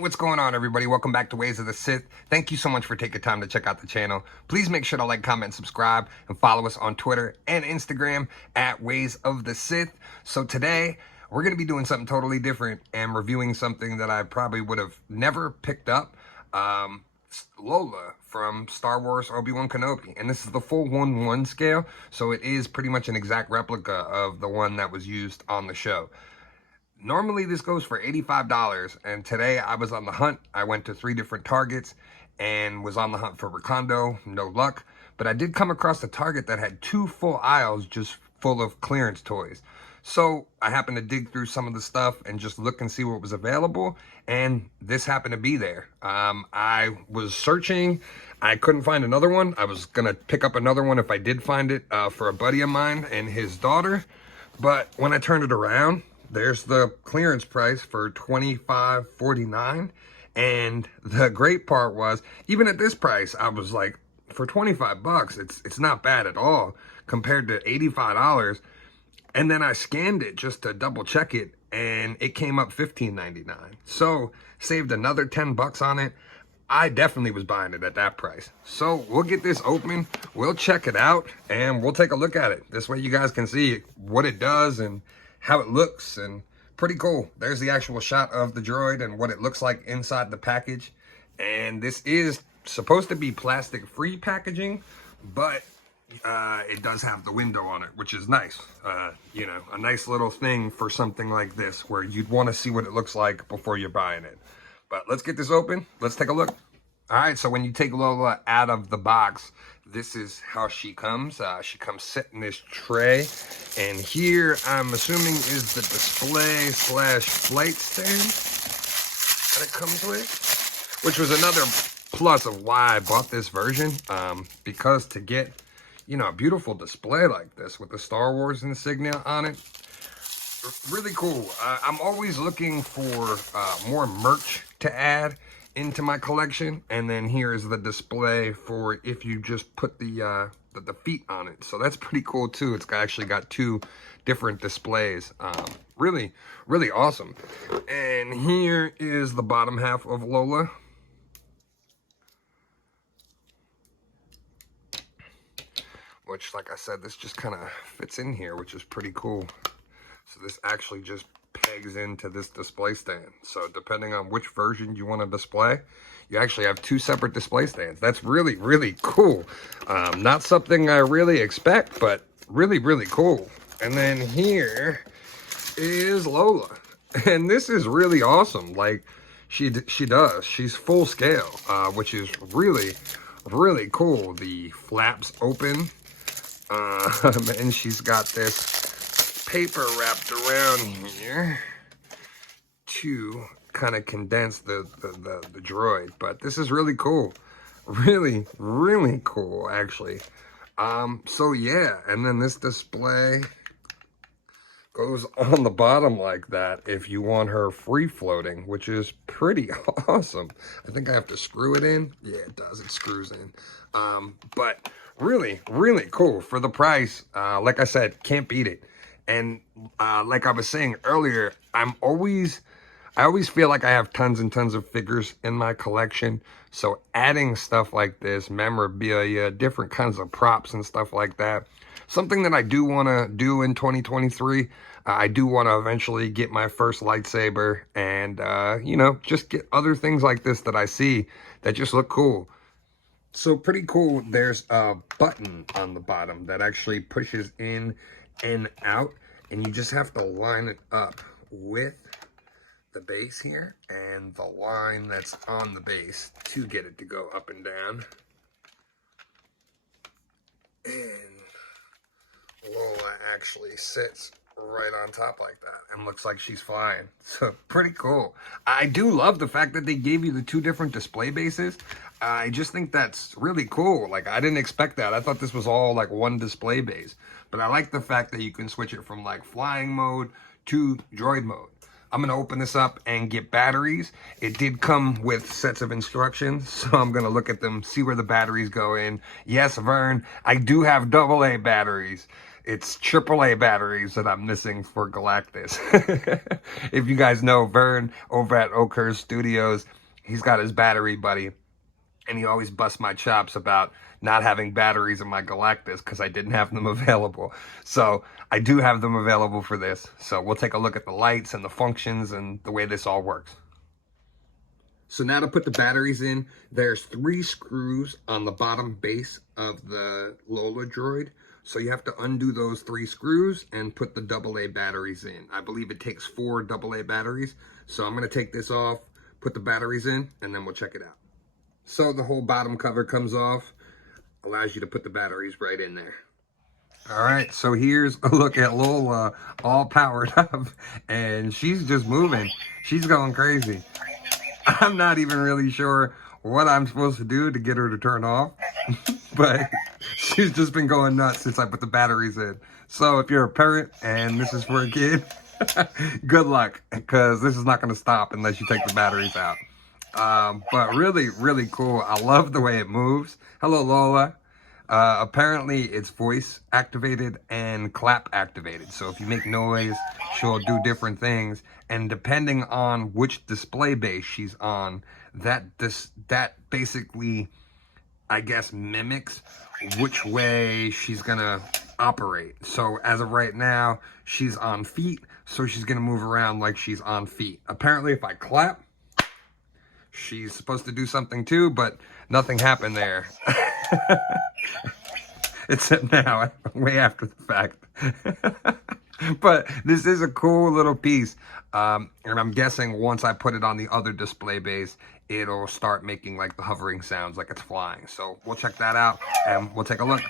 what's going on, everybody? Welcome back to Ways of the Sith. Thank you so much for taking time to check out the channel. Please make sure to like, comment, subscribe, and follow us on Twitter and Instagram at Ways of the Sith. So today, we're going to be doing something totally different and reviewing something that I probably would have never picked up. LOLA from Star Wars Obi-Wan Kenobi. And this is the full 1:1 scale, so it is pretty much an exact replica of the one that was used on the show. Normally this goes for $85, and today I was on the hunt. I went to 3 different Targets and was on the hunt for Recondo. No luck, but I did come across a Target that had 2 full aisles just full of clearance toys. So I happened to dig through some of the stuff and just look and see what was available, and this happened to be there. I was searching. I couldn't find another one. I was gonna pick up another one if I did find it for a buddy of mine and his daughter, but when I turned it around, there's the clearance price for $25.49. And the great part was, even at this price, I was like, for 25 bucks, it's not bad at all compared to $85. And then I scanned it just to double check it, and it came up $15.99. So saved another 10 bucks on it. I definitely was buying it at that price. So we'll get this open, we'll check it out, and we'll take a look at it. This way you guys can see what it does and how it looks, and pretty cool. There's the actual shot of the droid and what it looks like inside the package. And this is supposed to be plastic free packaging, but it does have the window on it, which is nice. You know, a nice little thing for something like this where you'd want to see what it looks like before you're buying it. But let's get this open. Let's take a look. All right, so when you take Lola out of the box, this is how she comes. She comes set in this tray. And here, I'm assuming, is the display slash flight stand that it comes with, which was another plus of why I bought this version. Because to get, you know, a beautiful display like this with the Star Wars insignia on it, really cool. I'm always looking for more merch to add into my collection, and then here's the display for if you just put the feet on it. So that's pretty cool too. It's actually got 2 different displays. Really awesome. And here is the bottom half of Lola. Which, like I said, this just kind of fits in here, which is pretty cool. So this actually just pegs into this display stand. So depending on which version you want to display, you actually have 2 separate display stands. That's really cool. Not something I really expect, but really cool. And then here is Lola, and this is really awesome. Like she's full scale, which is really cool. The flaps open, and she's got this paper wrapped around here to kind of condense the droid. But this is really cool. Really cool, actually. So yeah, and then this display goes on the bottom like that if you want her free floating, which is pretty awesome. I think I have to screw it in. Yeah, it does. It screws in. But really cool for the price. Like I said, can't beat it. And like I was saying earlier, I always feel like I have tons and tons of figures in my collection. So adding stuff like this, memorabilia, different kinds of props and stuff like that, something that I do want to do in 2023. I do want to eventually get my first lightsaber, and you know, just get other things like this that I see that just look cool. So pretty cool. There's a button on the bottom that actually pushes in and out, and you just have to line it up with the base here and the line that's on the base to get it to go up and down. And Lola actually sits right on top like that and looks like she's flying. So pretty cool. I do love the fact that they gave you the 2 different display bases. I just think that's really cool. Like, I didn't expect that. I thought this was all like one display base, but I like the fact that you can switch it from like flying mode to droid mode. I'm gonna open this up and get batteries. It did come with sets of instructions, so I'm gonna look at them, see where the batteries go in. Yes, Vern, I do have AA batteries. It's AAA batteries that I'm missing for Galactus. If you guys know Vern over at Oakhurst Studios, he's got his battery buddy, and he always busts my chops about not having batteries in my Galactus because I didn't have them available. So I do have them available for this. So we'll take a look at the lights and the functions and the way this all works. So now to put the batteries in, there's 3 screws on the bottom base of the LOLA droid. So you have to undo those 3 screws and put the AA batteries in. I believe it takes 4 AA batteries. So I'm going to take this off, put the batteries in, and then we'll check it out. So the whole bottom cover comes off, allows you to put the batteries right in there. All right, so here's a look at Lola all powered up, and she's just moving. She's going crazy. I'm not even really sure what I'm supposed to do to get her to turn off, but she's just been going nuts since I put the batteries in. So if you're a parent and this is for a kid, good luck, because this is not going to stop unless you take the batteries out. But really, really cool. I love the way it moves. Hello, Lola. Apparently it's voice activated and clap activated. So if you make noise, she'll do different things. And depending on which display base she's on, that basically, I guess, mimics which way she's gonna operate. So as of right now, she's on feet, so she's gonna move around like she's on feet. Apparently if I clap, she's supposed to do something too, but nothing happened there. Except now, way after the fact. But this is a cool little piece. And I'm guessing once I put it on the other display base, it'll start making like the hovering sounds like it's flying. So we'll check that out and we'll take a look.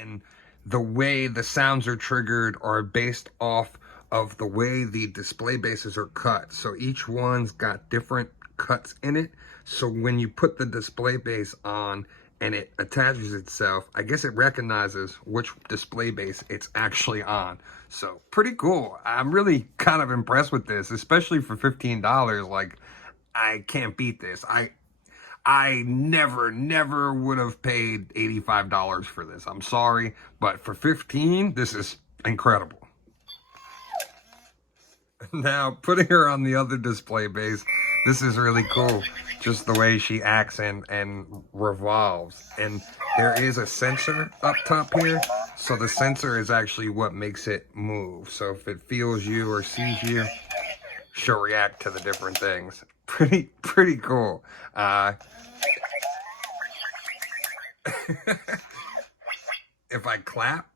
And the way the sounds are triggered are based off of the way the display bases are cut. So each one's got different cuts in it. So when you put the display base on and it attaches itself, I guess it recognizes which display base it's actually on. So pretty cool. I'm really kind of impressed with this, especially for $15. Like, I can't beat this. I never would have paid $85 for this. I'm sorry, but for $15, this is incredible. Now, putting her on the other display base, this is really cool. Just the way she acts and revolves. And there is a sensor up top here. So the sensor is actually what makes it move. So if it feels you or sees you, she'll react to the different things. Pretty cool. If I clap,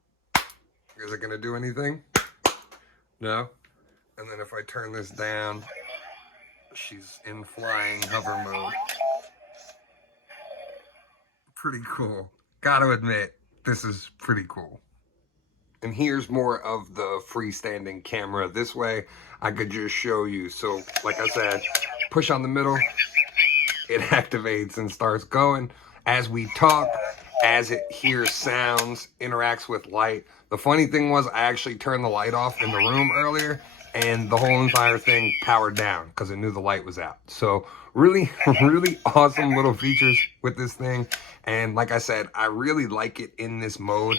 is it gonna do anything? No? And then if I turn this down, she's in flying hover mode. Pretty cool. Gotta admit, this is pretty cool. And here's more of the freestanding camera. This way, I could just show you. So, like I said, push on the middle, it activates and starts going. As we talk, as it hears sounds, interacts with light. The funny thing was, I actually turned the light off in the room earlier, and the whole entire thing powered down because it knew the light was out. So really awesome little features with this thing. And like I said, I really like it in this mode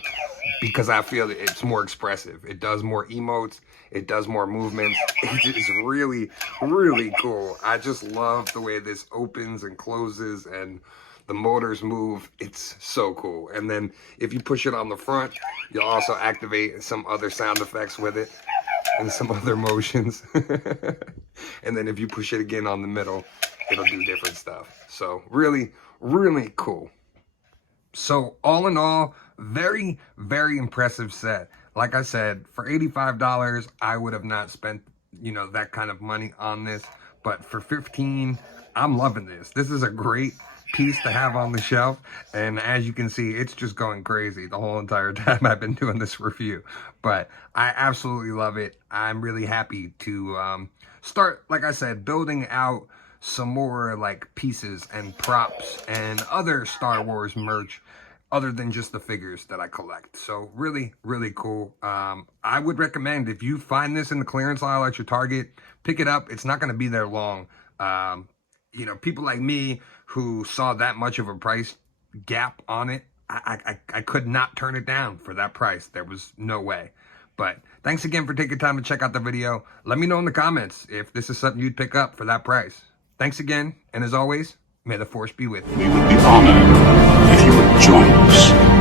because I feel that it's more expressive. It does more emotes. It does more movements. It is really cool. I just love the way this opens and closes and the motors move. It's so cool. And then if you push it on the front, you'll also activate some other sound effects with it and some other motions. And then if you push it again on the middle, it'll do different stuff. So really cool. So all in all, very impressive set. Like I said, for $85, I would have not spent, that kind of money on this. But for $15, I'm loving this. This is a great piece to have on the shelf, and as you can see, it's just going crazy the whole entire time I've been doing this review. But I absolutely love it. I'm really happy to start, like I said, building out some more like pieces and props and other Star Wars merch other than just the figures that I collect. So really cool. I would recommend, if you find this in the clearance aisle at your Target, pick it up. It's not going to be there long. People like me who saw that much of a price gap on it, I could not turn it down for that price. There was no way. But thanks again for taking time to check out the video. Let me know in the comments if this is something you'd pick up for that price. Thanks again, and as always, may the Force be with you. We would be honored if you would join us.